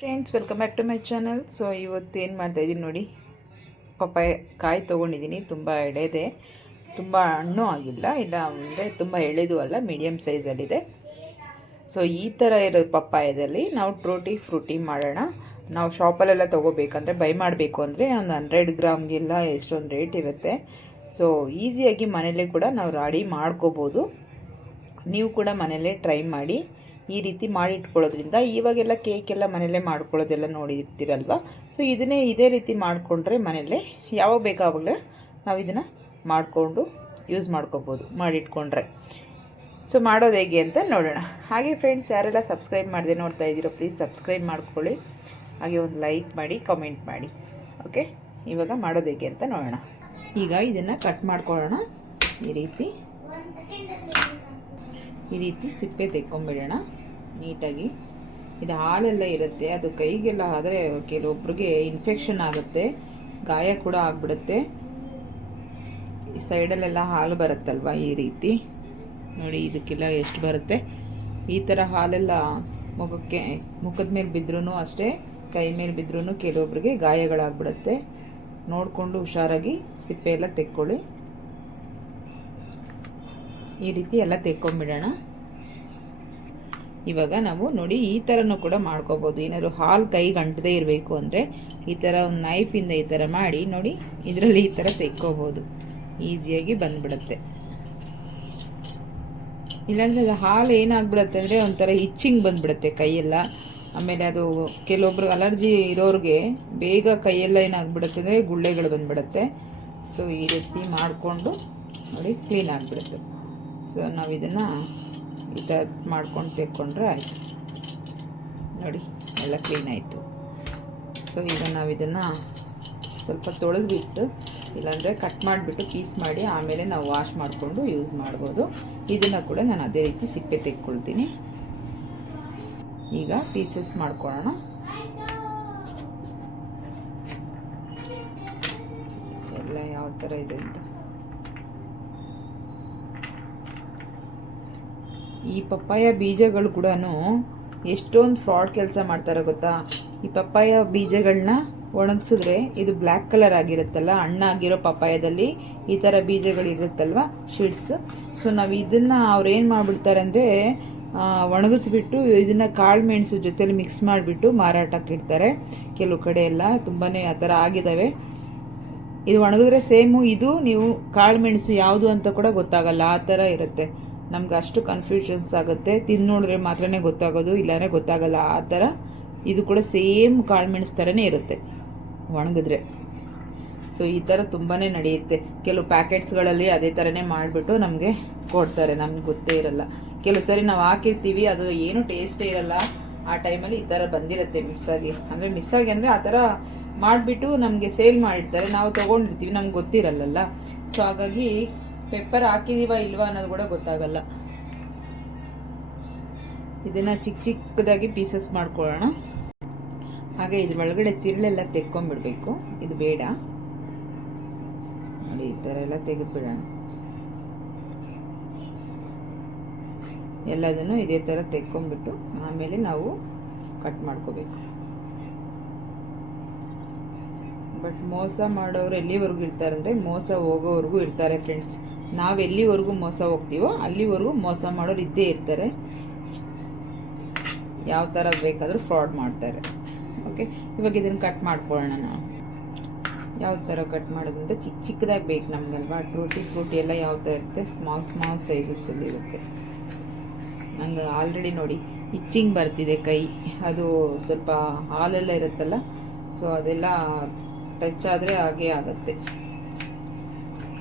Friends welcome back to my channel so ಇವತ್ತು ಏನು ಮಾಡ್ತಾಯಿದ್ದೀನಿ ನೋಡಿ. ಪಪ್ಪಾಯ ಕಾಯಿ ತೊಗೊಂಡಿದ್ದೀನಿ. ತುಂಬ ಎಳೆದೆ. ತುಂಬ ಹಣ್ಣು ಆಗಿಲ್ಲ. ಇಲ್ಲ ಅಂದರೆ ತುಂಬ ಎಳೆದು ಅಲ್ಲ ಮೀಡಿಯಮ್ ಸೈಜಲ್ಲಿದೆ ಸೊ ಈ ಥರ ಇರೋ ಪಪ್ಪಾಯದಲ್ಲಿ ನಾವು ಟ್ರೋಟಿ ಫ್ರೂಟಿ ಮಾಡೋಣ. ನಾವು ಶಾಪಲ್ಲೆಲ್ಲ ತೊಗೋಬೇಕಂದ್ರೆ ಬೈ ಮಾಡಬೇಕು ಅಂದರೆ ಒಂದು ಹಂಡ್ರೆಡ್ ಗ್ರಾಮ್ಗೆಲ್ಲ ಎಷ್ಟೊಂದು ರೇಟ್ ಇರುತ್ತೆ. ಸೊ ಈಸಿಯಾಗಿ ಮನೇಲೇ ಕೂಡ ನಾವು ರೆಡಿ ಮಾಡ್ಕೋಬೋದು. ನೀವು ಕೂಡ ಮನೇಲೇ ಟ್ರೈ ಮಾಡಿ. ಈ ರೀತಿ ಮಾಡಿಟ್ಕೊಳ್ಳೋದ್ರಿಂದ ಇವಾಗೆಲ್ಲ ಕೇಕ್ ಎಲ್ಲ ಮನೇಲೇ ಮಾಡ್ಕೊಳ್ಳೋದೆಲ್ಲ ನೋಡಿರ್ತೀರಲ್ವ? ಸೊ ಇದನ್ನೇ ಇದೇ ರೀತಿ ಮಾಡಿಕೊಂಡ್ರೆ ಮನೆಯಲ್ಲೇ ಯಾವಾಗ ಬೇಕಾವಾಗಲೇ ನಾವು ಇದನ್ನು ಮಾಡಿಕೊಂಡು ಯೂಸ್ ಮಾಡ್ಕೋಬೋದು, ಮಾಡಿಟ್ಕೊಂಡ್ರೆ. ಸೊ ಮಾಡೋದು ಹೇಗೆ ಅಂತ ನೋಡೋಣ. ಹಾಗೆ ಫ್ರೆಂಡ್ಸ್ ಯಾರೆಲ್ಲ ಸಬ್ಸ್ಕ್ರೈಬ್ ಮಾಡದೆ ನೋಡ್ತಾ ಇದ್ದೀರೋ ಪ್ಲೀಸ್ ಸಬ್ಸ್ಕ್ರೈಬ್ ಮಾಡ್ಕೊಳ್ಳಿ. ಹಾಗೆ ಒಂದು ಲೈಕ್ ಮಾಡಿ ಕಮೆಂಟ್ ಮಾಡಿ. ಓಕೆ ಇವಾಗ ಮಾಡೋದು ಹೇಗೆ ಅಂತ ನೋಡೋಣ. ಈಗ ಇದನ್ನು ಕಟ್ ಮಾಡ್ಕೊಳ್ಳೋಣ. ಈ ರೀತಿ. ಈ ರೀತಿ ಸಿಪ್ಪೆ ತೆಕ್ಕೊಂಬಿಡೋಣ. ನೀಟಾಗಿ. ಇದು ಹಾಲೆಲ್ಲ ಇರುತ್ತೆ. ಅದು ಕೈಗೆಲ್ಲ ಆದರೆ ಕೆಲವೊಬ್ಬರಿಗೆ ಇನ್ಫೆಕ್ಷನ್ ಆಗುತ್ತೆ. ಗಾಯ ಕೂಡ ಆಗಿಬಿಡುತ್ತೆ. ಈ ಸೈಡಲ್ಲೆಲ್ಲ ಹಾಲು ಬರುತ್ತಲ್ವ ಈ ರೀತಿ? ನೋಡಿ, ಇದಕ್ಕೆಲ್ಲ ಎಷ್ಟು ಬರುತ್ತೆ. ಈ ಥರ ಹಾಲೆಲ್ಲ ಮುಖಕ್ಕೆ, ಮುಖದ ಮೇಲೆ ಬಿದ್ದರೂ ಅಷ್ಟೇ, ಕೈ ಮೇಲೆ ಬಿದ್ದರೂ ಕೆಲವೊಬ್ಬರಿಗೆ ಗಾಯಗಳಾಗ್ಬಿಡುತ್ತೆ. ನೋಡಿಕೊಂಡು ಹುಷಾರಾಗಿ ಸಿಪ್ಪೆ ಎಲ್ಲ ತೆಕ್ಕೊಳ್ಳಿ. ಈ ರೀತಿ ಎಲ್ಲ ತೆಕ್ಕೊಂಬಿಡೋಣ. ಇವಾಗ ನಾವು ನೋಡಿ ಈ ಥರನೂ ಕೂಡ ಮಾಡ್ಕೋಬೋದು. ಏನಾದ್ರು ಹಾಲು ಕೈಗೆ ಅಂಟದೇ ಇರಬೇಕು ಅಂದರೆ ಈ ಥರ ಒಂದು ನೈಫಿಂದ ಈ ಥರ ಮಾಡಿ ನೋಡಿ ಇದರಲ್ಲಿ ಈ ಥರ ತೆಕ್ಕೋಬೋದು. ಈಸಿಯಾಗಿ ಬಂದ್ಬಿಡುತ್ತೆ. ಇಲ್ಲಾಂದರೆ ಅದು ಹಾಲು ಏನಾಗ್ಬಿಡುತ್ತೆ ಅಂದರೆ ಒಂಥರ ಇಚ್ಚಿಂಗ್ ಬಂದ್ಬಿಡುತ್ತೆ ಕೈಯೆಲ್ಲ. ಆಮೇಲೆ ಅದು ಕೆಲವೊಬ್ರಿಗೆ ಅಲರ್ಜಿ ಇರೋರಿಗೆ ಬೇಗ ಕೈಯೆಲ್ಲ ಏನಾಗ್ಬಿಡುತ್ತೆ ಅಂದರೆ ಗುಳ್ಳೆಗಳು ಬಂದ್ಬಿಡುತ್ತೆ. ಸೊ ಈ ರೀತಿ ಮಾಡಿಕೊಂಡು ನೋಡಿ ಕ್ಲೀನ್ ಆಗಿಬಿಡುತ್ತೆ. ಸೊ ನಾವು ಇದನ್ನು ಥರ ಮಾಡ್ಕೊಂಡು ತೆಕ್ಕೊಂಡ್ರೆ ಆಯಿತು. ನೋಡಿ, ಎಲ್ಲ ಕ್ಲೀನ್ ಆಯಿತು. ಸೊ ಈಗ ನಾವು ಇದನ್ನು ಸ್ವಲ್ಪ ತೊಳೆದ್ಬಿಟ್ಟು, ಇಲ್ಲಾಂದರೆ ಕಟ್ ಮಾಡಿಬಿಟ್ಟು ಪೀಸ್ ಮಾಡಿ ಆಮೇಲೆ ನಾವು ವಾಶ್ ಮಾಡಿಕೊಂಡು ಯೂಸ್ ಮಾಡ್ಬೋದು. ಇದನ್ನು ಕೂಡ ನಾನು ಅದೇ ರೀತಿ ಸಿಪ್ಪೆ ತೆಕ್ಕೊಳ್ತೀನಿ ಈಗ ಪೀಸಸ್ ಮಾಡ್ಕೊಳ್ಳೋಣ. ಎಲ್ಲ ಯಾವ ಥರ ಇದೆ ಅಂತ. ಈ ಪಪ್ಪಾಯ ಬೀಜಗಳು ಕೂಡ ಎಷ್ಟೊಂದು ಫ್ರಾಡ್ ಕೆಲಸ ಮಾಡ್ತಾರೆ ಗೊತ್ತಾ? ಈ ಪಪ್ಪಾಯ ಬೀಜಗಳನ್ನ ಒಣಗಿಸಿದ್ರೆ ಇದು ಬ್ಲ್ಯಾಕ್ ಕಲರ್ ಆಗಿರುತ್ತಲ್ಲ, ಹಣ್ಣಾಗಿರೋ ಪಪ್ಪಾಯದಲ್ಲಿ ಈ ಥರ ಬೀಜಗಳು ಇರುತ್ತಲ್ವ ಶೀಡ್ಸ್ ಸೊ ನಾವು ಇದನ್ನು ಅವ್ರೇನು ಮಾಡಿಬಿಡ್ತಾರೆ ಅಂದರೆ ಒಣಗಿಸ್ಬಿಟ್ಟು ಇದನ್ನು ಕಾಳು ಮೆಣಸು ಜೊತೆಲಿ ಮಿಕ್ಸ್ ಮಾಡಿಬಿಟ್ಟು ಮಾರಾಟಕ್ಕೆ ಇಡ್ತಾರೆ. ಕೆಲವು ಕಡೆ ಎಲ್ಲ ತುಂಬಾ ಆ ಥರ ಆಗಿದ್ದಾವೆ ಇದು ಒಣಗಿದ್ರೆ ಸೇಮು, ಇದು ನೀವು ಕಾಳು ಮೆಣಸು ಯಾವುದು ಅಂತ ಕೂಡ ಗೊತ್ತಾಗಲ್ಲ, ಆ ಥರ ಇರುತ್ತೆ. ನಮ್ಗೆ ಅಷ್ಟು ಕನ್ಫ್ಯೂಷನ್ಸ್ ಆಗುತ್ತೆ. ತಿಂದು ನೋಡಿದ್ರೆ ಮಾತ್ರನೇ ಗೊತ್ತಾಗೋದು, ಇಲ್ಲಾಂದರೆ ಗೊತ್ತಾಗಲ್ಲ. ಆ ಥರ ಇದು ಕೂಡ ಸೇಮ್ ಕಾಳು ಮೆಣಸು ಥರನೇ ಇರುತ್ತೆ ಒಣಗಿದ್ರೆ. ಸೊ ಈ ಥರ ತುಂಬಾ ನಡೆಯುತ್ತೆ. ಕೆಲವು ಪ್ಯಾಕೆಟ್ಸ್ಗಳಲ್ಲಿ ಅದೇ ಥರನೇ ಮಾಡಿಬಿಟ್ಟು ನಮಗೆ ಕೊಡ್ತಾರೆ. ನಮ್ಗೆ ಗೊತ್ತೇ ಇರಲ್ಲ. ಕೆಲವು ಸರಿ ನಾವು ಹಾಕಿರ್ತೀವಿ, ಅದು ಏನು ಟೇಸ್ಟೇ ಇರಲ್ಲ. ಆ ಟೈಮಲ್ಲಿ ಈ ಥರ ಬಂದಿರುತ್ತೆ ಮಿಸ್ ಆಗಿ. ಅಂದರೆ ಮಿಸ್ ಆಗಿ ಅಂದರೆ ಆ ಥರ ಮಾಡಿಬಿಟ್ಟು ನಮಗೆ ಸೇಲ್ ಮಾಡಿರ್ತಾರೆ. ನಾವು ತೊಗೊಂಡಿರ್ತೀವಿ. ನಮ್ಗೆ ಗೊತ್ತಿರಲ್ಲಲ್ಲ. ಸೊ ಹಾಗಾಗಿ ಪೆಪ್ಪರ್ ಹಾಕಿದೀವ ಇಲ್ವಾ ಅನ್ನೋದು ಕೂಡ ಗೊತ್ತಾಗಲ್ಲ. ಇದನ್ನು ಚಿಕ್ಕ ಚಿಕ್ಕದಾಗಿ ಪೀಸಸ್ ಮಾಡ್ಕೊಳ್ಳೋಣ. ಹಾಗೆ ಇದ್ರ ಒಳಗಡೆ ತಿರುಳೆಲ್ಲ ತೆಕ್ಕೊಂಬಿಡ್ಬೇಕು. ಇದು ಬೇಡ. ನೋಡಿ, ಈ ಥರ ಎಲ್ಲ ತೆಗೆದುಬಿಡೋಣ. ಎಲ್ಲದನ್ನು ಇದೇ ಥರ ತೆಕ್ಕೊಂಬಿಟ್ಟು ಆಮೇಲೆ ನಾವು ಕಟ್ ಮಾಡ್ಕೋಬೇಕು. ಬಟ್ ಮೋಸ ಮಾಡೋರು ಎಲ್ಲಿವರೆಗೂ ಇರ್ತಾರೆ ಅಂದರೆ ಮೋಸ ಹೋಗೋವರೆಗೂ ಇರ್ತಾರೆ ಫ್ರೆಂಡ್ಸ್ ನಾವು ಎಲ್ಲಿವರೆಗೂ ಮೋಸ ಹೋಗ್ತೀವೋ ಅಲ್ಲಿವರೆಗೂ ಮೋಸ ಮಾಡೋರು ಇದ್ದೇ ಇರ್ತಾರೆ. ಯಾವ ಥರ ಬೇಕಾದರೂ ಫ್ರಾಡ್ ಮಾಡ್ತಾರೆ. ಓಕೆ ಇವಾಗ ಇದನ್ನು ಕಟ್ ಮಾಡ್ಕೊಳ್ಳೋಣ ನಾವು. ಯಾವ ಥರ ಕಟ್ ಮಾಡೋದಂತ ಚಿಕ್ಕ ಚಿಕ್ಕದಾಗಿ ಬೇಕು ನಮಗಲ್ವಾ? ಟ್ರೂಟಿ ಫ್ರೂಟಿ ಎಲ್ಲ ಯಾವ ಥರ ಇರುತ್ತೆ? ಸ್ಮಾಲ್ ಸ್ಮಾಲ್ ಸೈಜಸ್ಸಲ್ಲಿ ಇರುತ್ತೆ. ನಂಗೆ ಆಲ್ರೆಡಿ ನೋಡಿ ಇಚ್ಚಿಂಗ್ ಬರ್ತಿದೆ ಕೈ. ಅದು ಸ್ವಲ್ಪ ಹಾಲೆಲ್ಲ ಇರುತ್ತಲ್ಲ ಸೊ ಅದೆಲ್ಲ ಟಚ್ ಆದರೆ ಹಾಗೆ ಆಗುತ್ತೆ.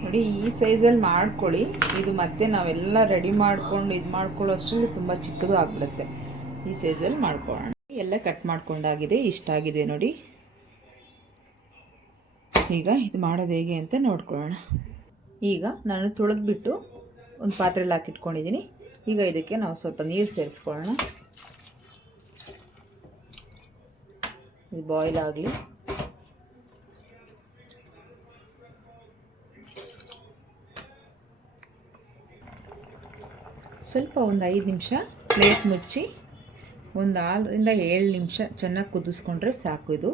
ನೋಡಿ, ಈ ಸೈಜಲ್ಲಿ ಮಾಡ್ಕೊಳ್ಳಿ. ಇದು ಮತ್ತೆ ನಾವೆಲ್ಲ ರೆಡಿ ಮಾಡ್ಕೊಂಡು ಇದು ಮಾಡ್ಕೊಳ್ಳೋ ಅಷ್ಟರಲ್ಲಿ ತುಂಬ ಚಿಕ್ಕದು ಆಗ್ಬಿಡುತ್ತೆ. ಈ ಸೈಜಲ್ಲಿ ಮಾಡ್ಕೊಳ್ಳೋಣ. ಎಲ್ಲ ಕಟ್ ಮಾಡ್ಕೊಂಡಾಗಿದೆ, ಇಷ್ಟ ಆಗಿದೆ ನೋಡಿ. ಈಗ ಇದು ಮಾಡೋದು ಹೇಗೆ ಅಂತ ನೋಡ್ಕೊಳ್ಳೋಣ. ಈಗ ನಾನು ತೊಳೆದ್ಬಿಟ್ಟು ಒಂದು ಪಾತ್ರೆಯಲ್ಲಿ ಹಾಕಿಟ್ಕೊಂಡಿದ್ದೀನಿ. ಈಗ ಇದಕ್ಕೆ ನಾವು ಸ್ವಲ್ಪ ನೀರು ಸೇರಿಸ್ಕೊಳ್ಳೋಣ. ಇದು ಬಾಯ್ಲ್ ಆಗಲಿ. ಸ್ವಲ್ಪ ಒಂದು ಐದು ನಿಮಿಷ ಪ್ಲೇಟ್ ಮುಚ್ಚಿ ಒಂದು ಆರರಿಂದ ಏಳು ನಿಮಿಷ ಚೆನ್ನಾಗಿ ಕುದಿಸ್ಕೊಂಡ್ರೆ ಸಾಕು ಇದು.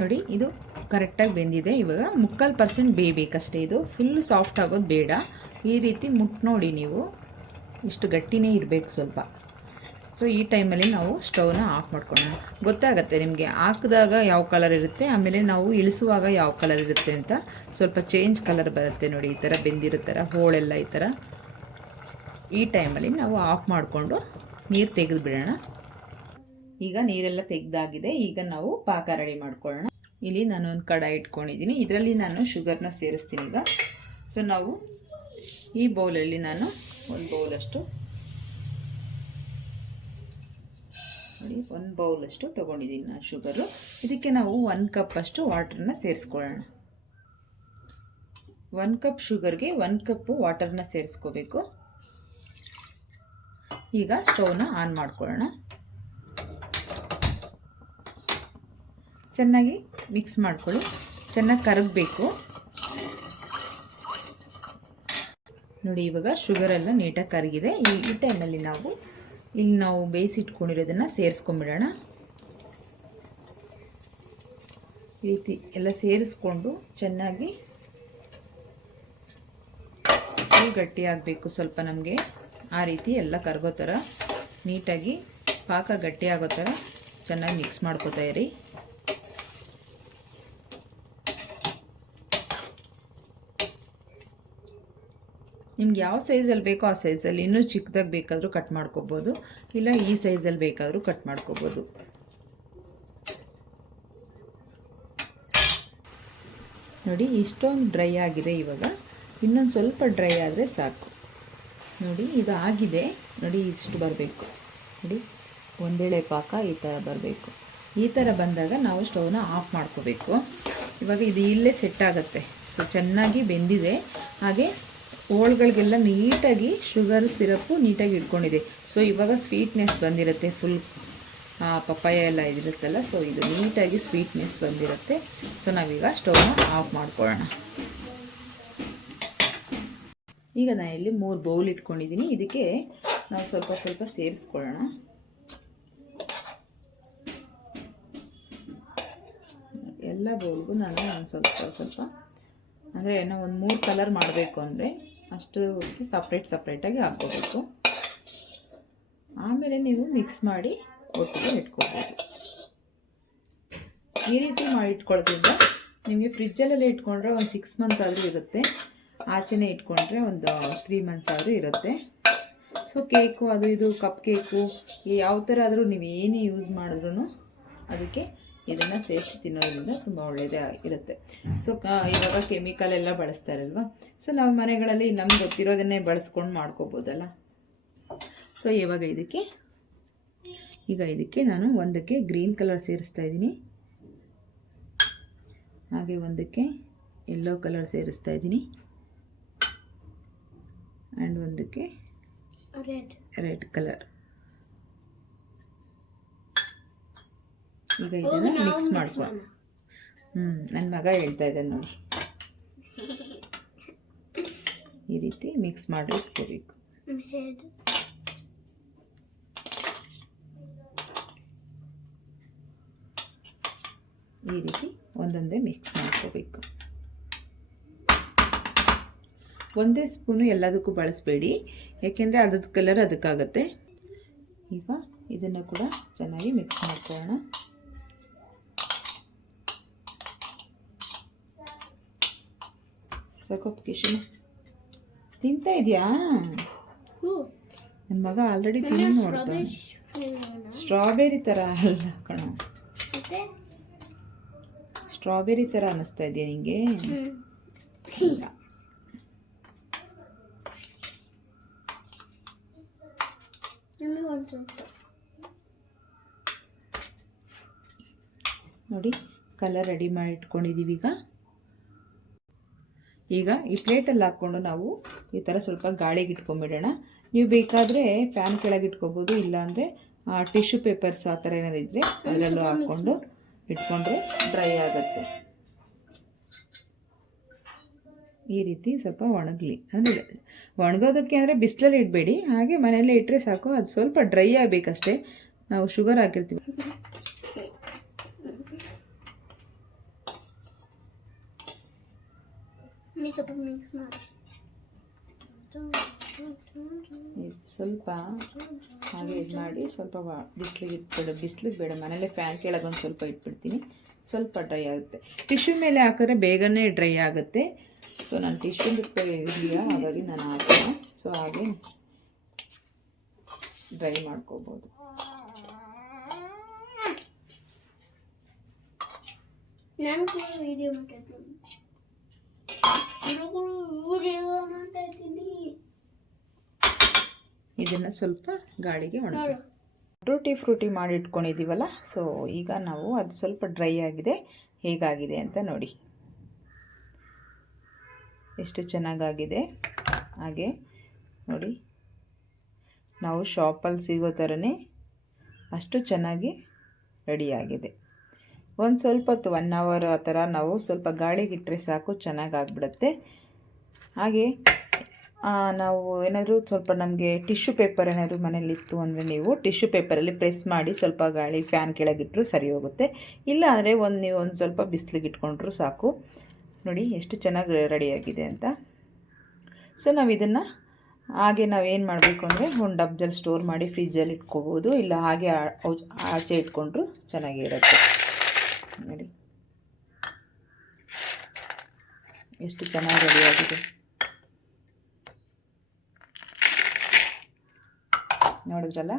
ನೋಡಿ, ಇದು ಕರೆಕ್ಟಾಗಿ ಬೆಂದಿದೆ. ಇವಾಗ ಮುಕ್ಕಾಲು ಪರ್ಸೆಂಟ್ ಬೇಯಬೇಕಷ್ಟೇ ಇದು. ಫುಲ್ ಸಾಫ್ಟ್ ಆಗೋದು ಬೇಡ. ಈ ರೀತಿ ಮುಟ್ಟು ನೋಡಿ ನೀವು. ಇಷ್ಟು ಗಟ್ಟಿನೇ ಇರಬೇಕು ಸ್ವಲ್ಪ. ಸೊ ಈ ಟೈಮಲ್ಲಿ ನಾವು ಸ್ಟೌವ್ನ ಆಫ್ ಮಾಡ್ಕೊಳ್ಳೋಣ. ಗೊತ್ತಾಗತ್ತೆ ನಿಮಗೆ. ಹಾಕಿದಾಗ ಯಾವ ಕಲರ್ ಇರುತ್ತೆ, ಆಮೇಲೆ ನಾವು ಇಳಿಸುವಾಗ ಯಾವ ಕಲರ್ ಇರುತ್ತೆ ಅಂತ. ಸ್ವಲ್ಪ ಚೇಂಜ್ ಕಲರ್ ಬರುತ್ತೆ ನೋಡಿ, ಈ ಥರ ಬೆಂದಿರೋ ಥರ ಹೋಳೆಲ್ಲ ಈ ಥರ. ಈ ಟೈಮಲ್ಲಿ ನಾವು ಆಫ್ ಮಾಡಿಕೊಂಡು ನೀರು ತೆಗೆದು ಬಿಡೋಣ. ಈಗ ನೀರೆಲ್ಲ ತೆಗೆದಾಗಿದೆ. ಈಗ ನಾವು ಪಾಕ ರೆಡಿ ಮಾಡ್ಕೊಳ್ಳೋಣ. ಇಲ್ಲಿ ನಾನು ಒಂದು ಕಡಾಯಿ ಇಟ್ಕೊಂಡಿದ್ದೀನಿ. ಇದರಲ್ಲಿ ನಾನು ಶುಗರ್ನ ಸೇರಿಸ್ತೀನಿ ಈಗ. ಸೊ ನಾವು ಈ ಬೌಲಲ್ಲಿ ನಾನು ಒಂದು ಬೌಲಷ್ಟು ನೋಡಿ, ಒಂದು ಬೌಲಷ್ಟು ತೊಗೊಂಡಿದ್ದೀನಿ ನಾನು ಶುಗರು ಇದಕ್ಕೆ ನಾವು ಒಂದು ಕಪ್ಪಷ್ಟು ವಾಟರ್ನ ಸೇರಿಸ್ಕೊಳ್ಳೋಣ. ಒಂದು ಕಪ್ ಶುಗರ್ಗೆ ಒಂದು ಕಪ್ಪು ವಾಟರ್ನ ಸೇರಿಸ್ಕೋಬೇಕು. ಈಗ ಸ್ಟೌವ್ನ ಆನ್ ಮಾಡ್ಕೊಳ್ಳೋಣ. ಚೆನ್ನಾಗಿ ಮಿಕ್ಸ್ ಮಾಡ್ಕೊಳ್ಳಿ. ಚೆನ್ನಾಗಿ ಕರಗಬೇಕು. ನೋಡಿ, ಇವಾಗ ಶುಗರ್ ಎಲ್ಲ ನೀಟಾಗಿ ಕರಗಿದೆ. ಈ ಈ ಟೈಮಲ್ಲಿ ನಾವು ಇಲ್ಲಿ ನಾವು ಬೇಯಿಸಿಟ್ಕೊಂಡಿರೋದನ್ನು ಸೇರಿಸ್ಕೊಂಬಿಡೋಣ. ಈ ರೀತಿ ಎಲ್ಲ ಸೇರಿಸ್ಕೊಂಡು ಚೆನ್ನಾಗಿ ಗಟ್ಟಿಯಾಗಬೇಕು ಸ್ವಲ್ಪ ನಮಗೆ. ಆ ರೀತಿ ಎಲ್ಲ ಕರ್ಗೋ ಥರ ನೀಟಾಗಿ ಪಾಕ ಗಟ್ಟಿಯಾಗೋ ಥರ ಚೆನ್ನಾಗಿ ಮಿಕ್ಸ್ ಮಾಡ್ಕೋತಾ ಇರಿ. ನಿಮ್ಗೆ ಯಾವ ಸೈಜಲ್ಲಿ ಬೇಕೋ ಆ ಸೈಜಲ್ಲಿ ಇನ್ನೂ ಚಿಕ್ಕದಾಗಿ ಬೇಕಾದರೂ ಕಟ್ ಮಾಡ್ಕೋಬೋದು, ಇಲ್ಲ ಈ ಸೈಜಲ್ಲಿ ಬೇಕಾದರೂ ಕಟ್ ಮಾಡ್ಕೋಬೋದು. ನೋಡಿ, ಇಷ್ಟೊಂದು ಡ್ರೈ ಆಗಿದೆ ಇವಾಗ. ಇನ್ನೊಂದು ಸ್ವಲ್ಪ ಡ್ರೈ ಆದರೆ ಸಾಕು. ನೋಡಿ ಇದು ಆಗಿದೆ ನೋಡಿ ಇಷ್ಟು ಬರಬೇಕು. ನೋಡಿ, ಒಂದೇಳೆ ಪಾಕ ಈ ಥರ ಬರಬೇಕು. ಈ ಥರ ಬಂದಾಗ ನಾವು ಸ್ಟವ್ನ ಆಫ್ ಮಾಡ್ಕೋಬೇಕು. ಇವಾಗ ಇದು ಇಲ್ಲೇ ಸೆಟ್ ಆಗುತ್ತೆ. ಸೊ ಚೆನ್ನಾಗಿ ಬೆಂದಿದೆ. ಹಾಗೆ ಹೋಳ್ಗಳಿಗೆಲ್ಲ ನೀಟಾಗಿ ಶುಗರ್ ಸಿರಪ್ಪು ನೀಟಾಗಿ ಇಟ್ಕೊಂಡಿದೆ. ಸೊ ಇವಾಗ ಸ್ವೀಟ್ನೆಸ್ ಬಂದಿರುತ್ತೆ ಫುಲ್ ಪಪ್ಪಾಯ ಎಲ್ಲ ಇದಿರುತ್ತಲ್ಲ ಸೊ ಇದು ನೀಟಾಗಿ ಸ್ವೀಟ್ನೆಸ್ ಬಂದಿರುತ್ತೆ. ಸೊ ನಾವೀಗ ಸ್ಟವ್ನ ಆಫ್ ಮಾಡ್ಕೊಳ್ಳೋಣ. ಈಗ ನಾನು ಇಲ್ಲಿ ಮೂರು ಬೌಲ್ ಇಟ್ಕೊಂಡಿದ್ದೀನಿ ಇದಕ್ಕೆ ನಾವು ಸ್ವಲ್ಪ ಸ್ವಲ್ಪ ಸೇರಿಸ್ಕೊಳ್ಳೋಣ. ಎಲ್ಲ ಬೌಲ್ಗೂ ನಾನು ಒಂದು ಸ್ವಲ್ಪ ಸ್ವಲ್ಪ ಅಂದರೆ ನಾವು ಒಂದು ಮೂರು ಕಲರ್ ಮಾಡಬೇಕು ಅಂದರೆ ಅಷ್ಟು ಸಪ್ರೇಟ್ ಸಪ್ರೇಟಾಗಿ ಹಾಕ್ಕೋಬೇಕು. ಆಮೇಲೆ ನೀವು ಮಿಕ್ಸ್ ಮಾಡಿ ಒಟ್ಟಿಗೆ ಇಟ್ಕೋಬೋದು. ಈ ರೀತಿ ಮಾಡಿ ಇಟ್ಕೊಳ್ಳೋದ್ರಿಂದ ನಿಮಗೆ ಫ್ರಿಜ್ಜಲ್ಲೆಲ್ಲ ಇಟ್ಕೊಂಡ್ರೆ ಒಂದು ಸಿಕ್ಸ್ ಮಂತ್ ಆದರೂ ಇರುತ್ತೆ. ಆಚೆನೇ ಇಟ್ಕೊಂಡ್ರೆ ಒಂದು ತ್ರೀ ಮಂತ್ಸ್ ಆದರೂ ಇರುತ್ತೆ. ಸೊ ಕೇಕು ಅದು ಇದು, ಕಪ್ ಕೇಕು ಯಾವ ಥರ ಆದರೂ ನೀವು ಏನೇ ಯೂಸ್ ಮಾಡಿದ್ರೂ ಅದಕ್ಕೆ ಇದನ್ನು ಸೇರಿಸಿ ತಿನ್ನೋದ್ರಿಂದ ತುಂಬ ಒಳ್ಳೆಯದೇ ಇರುತ್ತೆ. ಸೊ ಇವಾಗ ಕೆಮಿಕಲ್ ಎಲ್ಲ ಬಳಸ್ತಾರಲ್ವ ಸೊ ನಾವು ಮನೆಗಳಲ್ಲಿ ನಮ್ಗೆ ಗೊತ್ತಿರೋದನ್ನೇ ಬಳಸ್ಕೊಂಡು ಮಾಡ್ಕೋಬೋದಲ್ಲ? ಸೊ ಇವಾಗ ಇದಕ್ಕೆ, ಈಗ ಇದಕ್ಕೆ ನಾನು ಒಂದಕ್ಕೆ ಗ್ರೀನ್ ಕಲರ್ ಸೇರಿಸ್ತಾ ಇದ್ದೀನಿ. ಹಾಗೆ ಒಂದಕ್ಕೆ ಯೆಲ್ಲೋ ಕಲರ್ ಸೇರಿಸ್ತಾ ಇದ್ದೀನಿ. ಆ್ಯಂಡ್ ಒಂದಕ್ಕೆ ರೆಡ್ ರೆಡ್ ಕಲರ್ ಈಗ ಇದನ್ನು ಮಿಕ್ಸ್ ಮಾಡ್ಕೊಳ್ಳೋಣ ಹ್ಞೂ ನನ್ನ ಮಗ ಹೇಳ್ತಾ ಇದ್ದಾನೆ ನೋಡಿ. ಈ ರೀತಿ ಮಿಕ್ಸ್ ಮಾಡಿ ಇಟ್ಕೋಬೇಕು ಈ ರೀತಿ ಒಂದೊಂದೇ ಮಿಕ್ಸ್ ಮಾಡ್ಕೋಬೇಕು. ಒಂದೇ ಸ್ಪೂನು ಎಲ್ಲದಕ್ಕೂ ಬಳಸಬೇಡಿ. ಯಾಕೆಂದರೆ ಅದ್ರದ್ದು ಕಲರ್ ಅದಕ್ಕಾಗತ್ತೆ. ಈಗ ಇದನ್ನು ಕೂಡ ಚೆನ್ನಾಗಿ ಮಿಕ್ಸ್ ಮಾಡ್ಕೊಳ್ಳೋಣ. ಕಿಶನ್ ತಿಂತಾ ಇದೆಯಾ? ನನ್ನ ಮಗ ಆಲ್ರೆಡಿ ತಿಂದು ನೋಡ್ತಾ ಸ್ಟ್ರಾಬೆರಿ ಥರ ಅಲ್ಲ ಕಣ. ಸ್ಟ್ರಾಬೆರಿ ಥರ ಅನ್ನಿಸ್ತಾ ಇದೆಯಾ ನಿಮಗೆ ಇಲ್ಲ ನಿಮಗೆ ಒಂದು ಸ್ವಲ್ಪ ನೋಡಿ ಕಲರ್ ರೆಡಿ ಮಾಡಿ ಇಟ್ಕೊಂಡಿದ್ದೀವಿ ಈಗ. ಈಗ ಈ ಪ್ಲೇಟಲ್ಲಿ ಹಾಕ್ಕೊಂಡು ನಾವು ಈ ಥರ ಸ್ವಲ್ಪ ಗಾಳಿಗೆ ಇಟ್ಕೊಂಬಿಡೋಣ ನೀವು ಬೇಕಾದರೆ ಫ್ಯಾನ್ ಕೆಳಗೆ ಇಟ್ಕೋಬೋದು ಇಲ್ಲಾಂದರೆ ಟಿಶ್ಯೂ ಪೇಪರ್ಸ್ ಆ ಥರ ಏನಾದ್ರು ಇದ್ದರೆ ಅದರಲ್ಲೂ ಹಾಕ್ಕೊಂಡು ಇಟ್ಕೊಂಡ್ರೆ ಡ್ರೈ ಆಗುತ್ತೆ. ಈ ರೀತಿ ಸ್ವಲ್ಪ ಒಣಗಲಿ. ಅಂದರೆ ಒಣಗೋದಕ್ಕೆ ಅಂದರೆ ಬಿಸಿಲಲ್ಲಿ ಇಡಬೇಡಿ. ಹಾಗೆ ಮನೆಯಲ್ಲೇ ಇಟ್ಟರೆ ಸಾಕು. ಅದು ಸ್ವಲ್ಪ ಡ್ರೈ ಆಗಬೇಕಷ್ಟೇ. ನಾವು ಶುಗರ್ ಹಾಕಿರ್ತೀವಿ. ಸ್ವಲ್ಪ ಹಾಗೆ ಇದು ಮಾಡಿ ಸ್ವಲ್ಪ ಬಿಸಿಲಿಗೆ ಇಟ್ಬಿಡ. ಬಿಸಿಲಿಗೆ ಬೇಡ. ಮನೇಲೆ ಫ್ಯಾನ್ ಕೆಳಗೆ ಒಂದು ಸ್ವಲ್ಪ ಇಟ್ಬಿಡ್ತೀನಿ. ಸ್ವಲ್ಪ ಡ್ರೈ ಆಗುತ್ತೆ. ಟಿಶ್ಯೂ ಮೇಲೆ ಹಾಕಿದ್ರೆ ಬೇಗನೆ ಡ್ರೈ ಆಗುತ್ತೆ. ಸೊ ನಾನು ಟಿಶ್ಯೂ ಪೇಪರ್ ಇದೆಯಾ ಹಾಗಾಗಿ ನಾನು ಹಾಕಿದೆ. ಸೊ ಹಾಗೆ ಡ್ರೈ ಮಾಡ್ಕೋಬೋದು. ಇದನ್ನು ಸ್ವಲ್ಪ ಗಾಳಿಗೆ ಒಣ ಫ್ರೂಟಿ ಫ್ರೂಟಿ ಮಾಡಿ ಇಟ್ಕೊಂಡಿದ್ದೀವಲ್ಲ? ಸೊ ಈಗ ನಾವು ಅದು ಸ್ವಲ್ಪ ಡ್ರೈ ಆಗಿದೆ. ಹೇಗಾಗಿದೆ ಅಂತ ನೋಡಿ. ಎಷ್ಟು ಚೆನ್ನಾಗಾಗಿದೆ. ಹಾಗೆ ನೋಡಿ. ನಾವು ಶಾಪಲ್ಲಿ ಸಿಗೋ ಥರನೇ ಅಷ್ಟು ಚೆನ್ನಾಗಿ ರೆಡಿಯಾಗಿದೆ. ಒಂದು ಸ್ವಲ್ಪ ಹೊತ್ತು ಒನ್ ಅವರ್ ಆ ಥರ ನಾವು ಸ್ವಲ್ಪ ಗಾಳಿಗೆ ಇಟ್ಟರೆ ಸಾಕು, ಚೆನ್ನಾಗಾಗ್ಬಿಡುತ್ತೆ. ಹಾಗೆ ನಾವು ಏನಾದರೂ ಸ್ವಲ್ಪ ನಮಗೆ ಟಿಶ್ಯೂ ಪೇಪರ್ ಏನಾದರೂ ಮನೇಲಿತ್ತು ಅಂದರೆ ನೀವು ಟಿಶ್ಯೂ ಪೇಪರಲ್ಲಿ ಪ್ರೆಸ್ ಮಾಡಿ ಸ್ವಲ್ಪ ಗಾಳಿ ಫ್ಯಾನ್ ಕೆಳಗಿಟ್ಟರು ಸರಿ ಹೋಗುತ್ತೆ. ಇಲ್ಲ ಅಂದರೆ ಒಂದು ನೀವು ಒಂದು ಸ್ವಲ್ಪ ಬಿಸಿಲಿಗೆ ಇಟ್ಕೊಂಡ್ರು ಸಾಕು. ನೋಡಿ ಎಷ್ಟು ಚೆನ್ನಾಗಿ ರೆಡಿಯಾಗಿದೆ ಅಂತ. ಸೊ ನಾವು ಇದನ್ನು ಹಾಗೆ ನಾವೇನು ಮಾಡಬೇಕು ಅಂದರೆ ಒಂದು ಡಬ್ದಲ್ಲಿ ಸ್ಟೋರ್ ಮಾಡಿ ಫ್ರಿಜ್ಜಲ್ಲಿ ಇಟ್ಕೋಬೋದು. ಇಲ್ಲ ಹಾಗೆ ಆಚೆ ಇಟ್ಕೊಂಡ್ರು ಚೆನ್ನಾಗಿರುತ್ತೆ ನೋಡಿ. ಎಷ್ಟು ಚೆನ್ನಾಗಿ ರೆಡಿಯಾಗಿದೆ. ನೋಡಿದ್ರಲ್ಲ?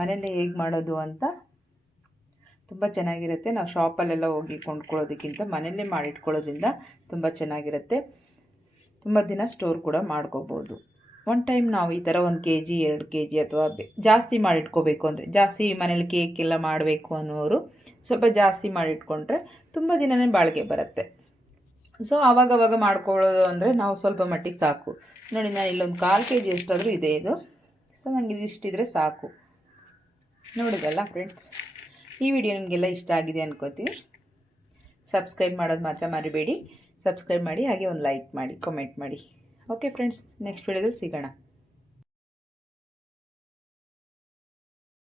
ಮನೇಲಿ ಹೇಗೆ ಮಾಡೋದು ಅಂತ ತುಂಬ ಚೆನ್ನಾಗಿರುತ್ತೆ. ನಾವು ಶಾಪಲ್ಲೆಲ್ಲ ಹೋಗಿ ಕೊಂಡ್ಕೊಳ್ಳೋದಕ್ಕಿಂತ ಮನೆಯಲ್ಲೇ ಮಾಡಿಟ್ಕೊಳ್ಳೋದ್ರಿಂದ ತುಂಬ ಚೆನ್ನಾಗಿರುತ್ತೆ. ತುಂಬ ದಿನ ಸ್ಟೋರ್ ಕೂಡ ಮಾಡ್ಕೋಬೋದು. ಒನ್ ಟೈಮ್ ನಾವು ಈ ಥರ ಒಂದು ಕೆ ಜಿ ಎರಡು ಕೆ ಜಿ ಅಥವಾ ಜಾಸ್ತಿ ಮಾಡಿಟ್ಕೋಬೇಕು ಅಂದರೆ, ಜಾಸ್ತಿ ಮನೇಲಿ ಕೇಕ್ ಎಲ್ಲ ಮಾಡಬೇಕು ಅನ್ನೋರು ಸ್ವಲ್ಪ ಜಾಸ್ತಿ ಮಾಡಿಟ್ಕೊಂಡ್ರೆ ತುಂಬ ದಿನವೇ ಬಾಳಿಕೆ ಬರುತ್ತೆ. ಸೊ, ಆವಾಗವಾಗ ಮಾಡ್ಕೊಳ್ಳೋದು ಅಂದರೆ ನಾವು ಸ್ವಲ್ಪ ಮಟ್ಟಿಗೆ ಸಾಕು. ನೋಡಿ, ನಾನು ಇಲ್ಲೊಂದು ಕಾಲು ಕೆ ಜಿ ಎಷ್ಟಾದರೂ ಇದೆ ಇದು. ಸೊ ನನಗೆ ಇದಿಷ್ಟಿದ್ರೆ ಸಾಕು. ನೋಡಿದಲ್ಲ ಫ್ರೆಂಡ್ಸ್ ಈ ವಿಡಿಯೋ ನಿಮಗೆಲ್ಲ ಇಷ್ಟ ಆಗಿದೆ ಅನ್ಕೋತೀನಿ. ಸಬ್ಸ್ಕ್ರೈಬ್ ಮಾಡೋದು ಮಾತ್ರ ಮರಿಬೇಡಿ. ಸಬ್ಸ್ಕ್ರೈಬ್ ಮಾಡಿ, ಹಾಗೆ ಒಂದು ಲೈಕ್ ಮಾಡಿ ಕಾಮೆಂಟ್ ಮಾಡಿ. ಓಕೆ ಫ್ರೆಂಡ್ಸ್ ನೆಕ್ಸ್ಟ್ ವಿಡಿಯೋದಲ್ಲಿ ಸಿಗೋಣ.